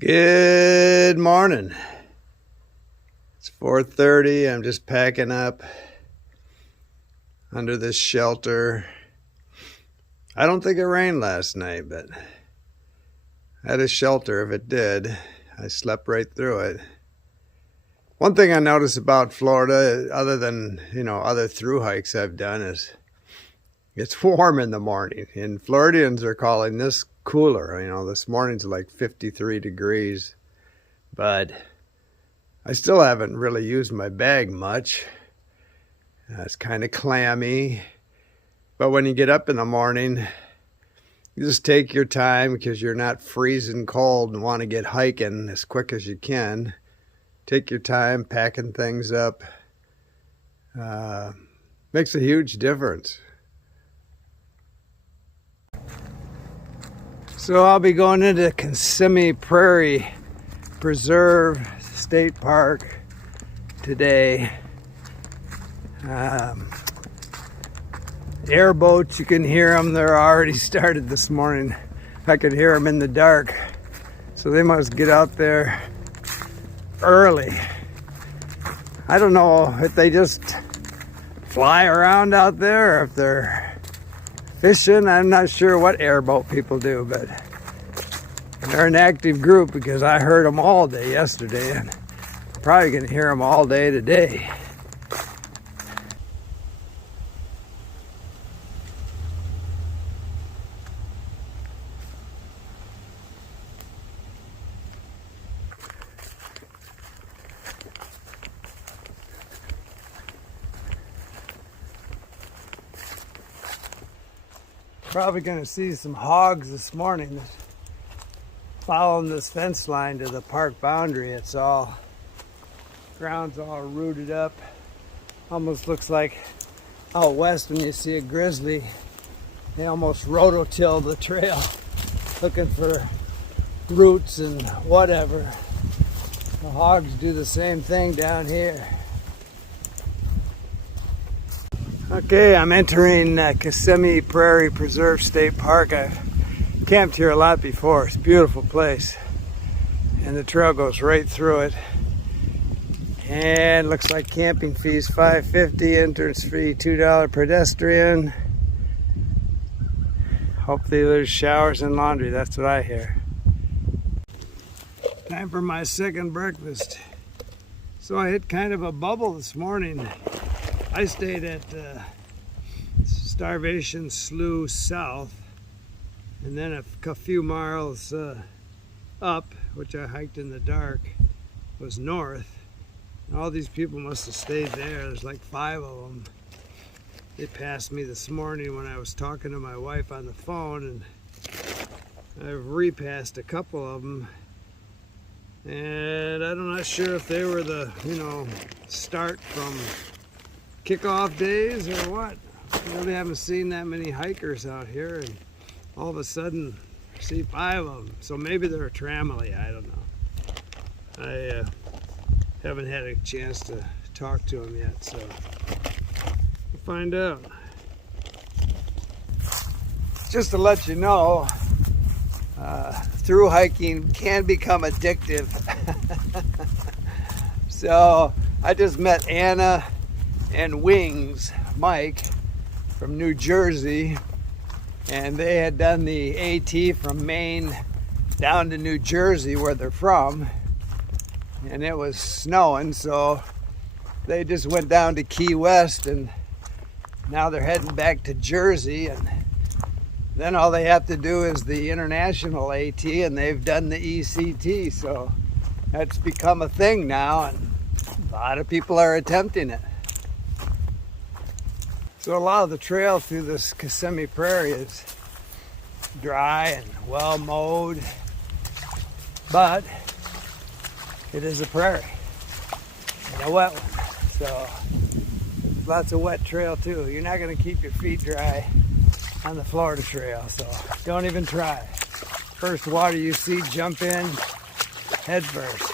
Good morning. It's 4:30. I'm just packing up under this shelter. I don't think it rained last night, but I had a shelter if it did. I slept right through it. One thing I notice about Florida, other than, other through hikes I've done, is it's warm in the morning. And Floridians are calling this cooler. This morning's like 53 degrees. But I still haven't really used my bag much. It's kind of clammy. But when you get up in the morning, you just take your time because you're not freezing cold and want to get hiking as quick as you can. Take your time packing things up. Makes a huge difference. So I'll be going into Kissimmee Prairie Preserve State Park today. Airboats, you can hear them. They're already started this morning. I could hear them in the dark. So they must get out there early. I don't know if they just fly around out there or if they're fishing. I'm not sure what airboat people do, but they're an active group because I heard them all day yesterday and probably going to hear them all day today. Probably going to see some hogs this morning following this fence line to the park boundary. It's all, ground's all rooted up. Almost looks like out west when you see a grizzly, they almost rototill the trail looking for roots and whatever. The hogs do the same thing down here. Okay, I'm entering Kissimmee Prairie Preserve State Park. I've camped here a lot before. It's a beautiful place. And the trail goes right through it. And looks like camping fees $5.50, entrance fee $2 pedestrian. Hopefully there's showers and laundry, that's what I hear. Time for my second breakfast. So I hit kind of a bubble this morning. I stayed at Starvation Slough South, and then a few miles up, which I hiked in the dark, was north. And all these people must have stayed there. There's like 5 of them. They passed me this morning when I was talking to my wife on the phone, and I've repassed a couple of them. And I'm not sure if they were the, start from kickoff days or what. I really haven't seen that many hikers out here, and all of a sudden I see 5 of them. So maybe they're a tramily, I don't know. I haven't had a chance to talk to them yet, so we'll find out. Just to let you know, through hiking can become addictive. So I just met Anna and Wings, Mike, from New Jersey, and they had done the AT from Maine down to New Jersey where they're from, and it was snowing, so they just went down to Key West, and now they're heading back to Jersey, and then all they have to do is the international AT, and they've done the ECT, so that's become a thing now, and a lot of people are attempting it. So a lot of the trail through this Kissimmee Prairie is dry and well mowed, but it is a prairie and a wet one. So there's lots of wet trail too. You're not going to keep your feet dry on the Florida Trail, so don't even try. First water you see, jump in head first.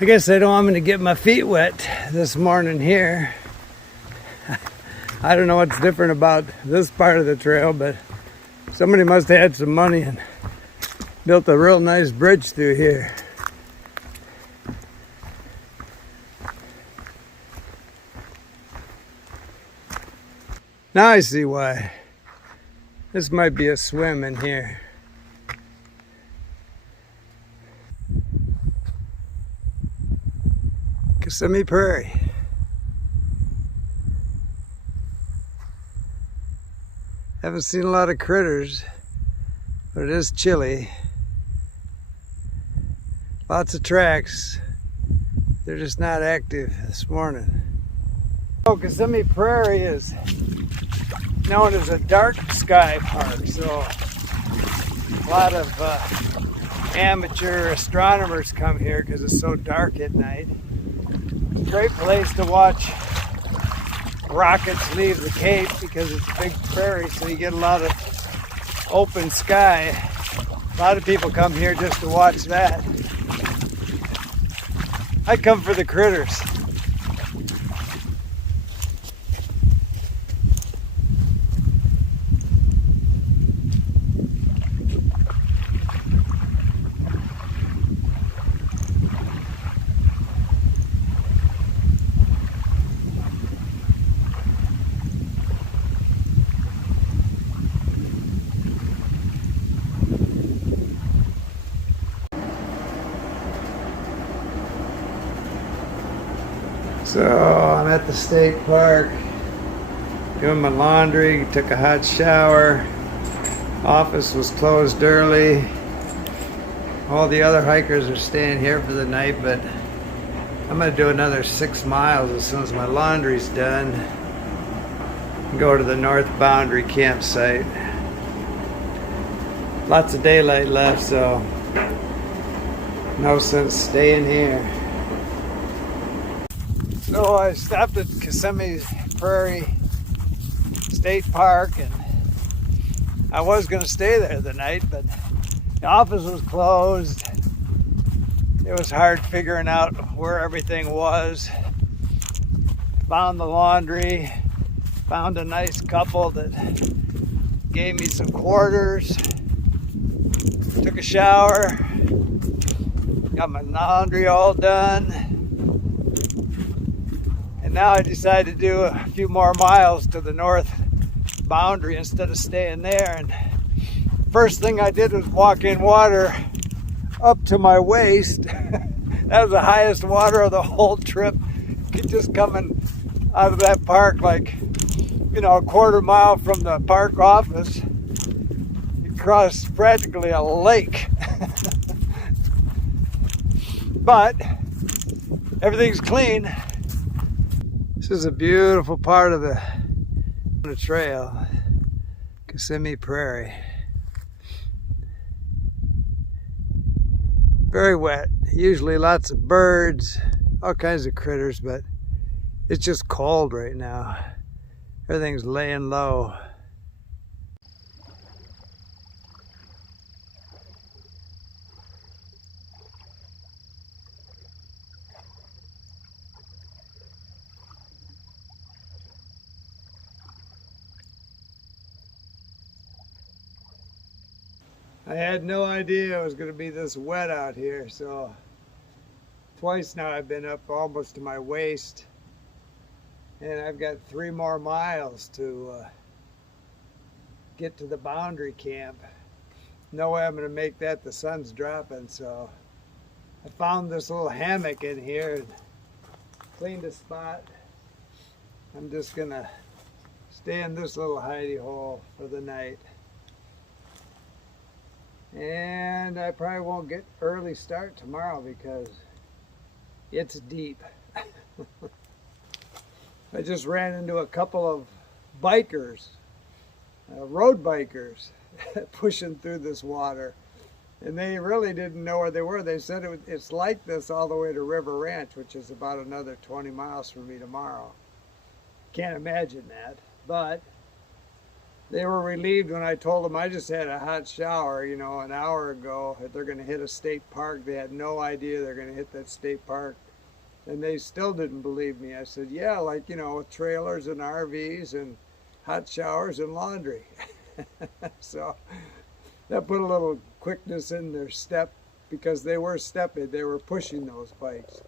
I guess they don't want me to get my feet wet this morning here. I don't know what's different about this part of the trail, but somebody must have had some money and Built a real nice bridge through here. Now I see why. This might be a swim in here. Kissimmee Prairie. Haven't seen a lot of critters, but it is chilly. Lots of tracks. They're just not active this morning. Oh, Kissimmee Prairie is known as a dark sky park, so a lot of amateur astronomers come here because it's so dark at night. It's a great place to watch rockets leave the Cape because it's a big prairie, so you get a lot of open sky. A lot of people come here just to watch that. I come for the critters. So I'm at the state park doing my laundry, took a hot shower. Office was closed early. All the other hikers are staying here for the night, but I'm gonna do another 6 miles as soon as my laundry's done and go to the north boundary campsite. Lots of daylight left, so no sense staying here. So I stopped at Kissimmee Prairie State Park, and I was going to stay there the night, but the office was closed. It was hard figuring out where everything was. Found the laundry, found a nice couple that gave me some quarters, took a shower, got my laundry all done. Now I decided to do a few more miles to the north boundary instead of staying there. And first thing I did was walk in water up to my waist. That was the highest water of the whole trip. Just coming out of that park, like, you know, a quarter mile from the park office, you cross practically a lake. But everything's clean. This is a beautiful part of the trail, Kissimmee Prairie. Very wet, usually lots of birds, all kinds of critters, but it's just cold right now. Everything's laying low. I had no idea it was going to be this wet out here, so twice now I've been up almost to my waist, and I've got 3 more miles to get to the boundary camp. No way I'm going to make that. The sun's dropping, so I found this little hammock in here and cleaned a spot. I'm just going to stay in this little hidey hole for the night. And I probably won't get early start tomorrow because it's deep. I just ran into a couple of bikers, road bikers, pushing through this water. And they really didn't know where they were. They said it's like this all the way to River Ranch, which is about another 20 miles from me tomorrow. Can't imagine that, but they were relieved when I told them I just had a hot shower, you know, an hour ago. If they're going to hit a state park, they had no idea they're going to hit that state park. And they still didn't believe me. I said, yeah, like, you know, with trailers and RVs and hot showers and laundry. So That put a little quickness in their step because they were stepping, they were pushing those bikes.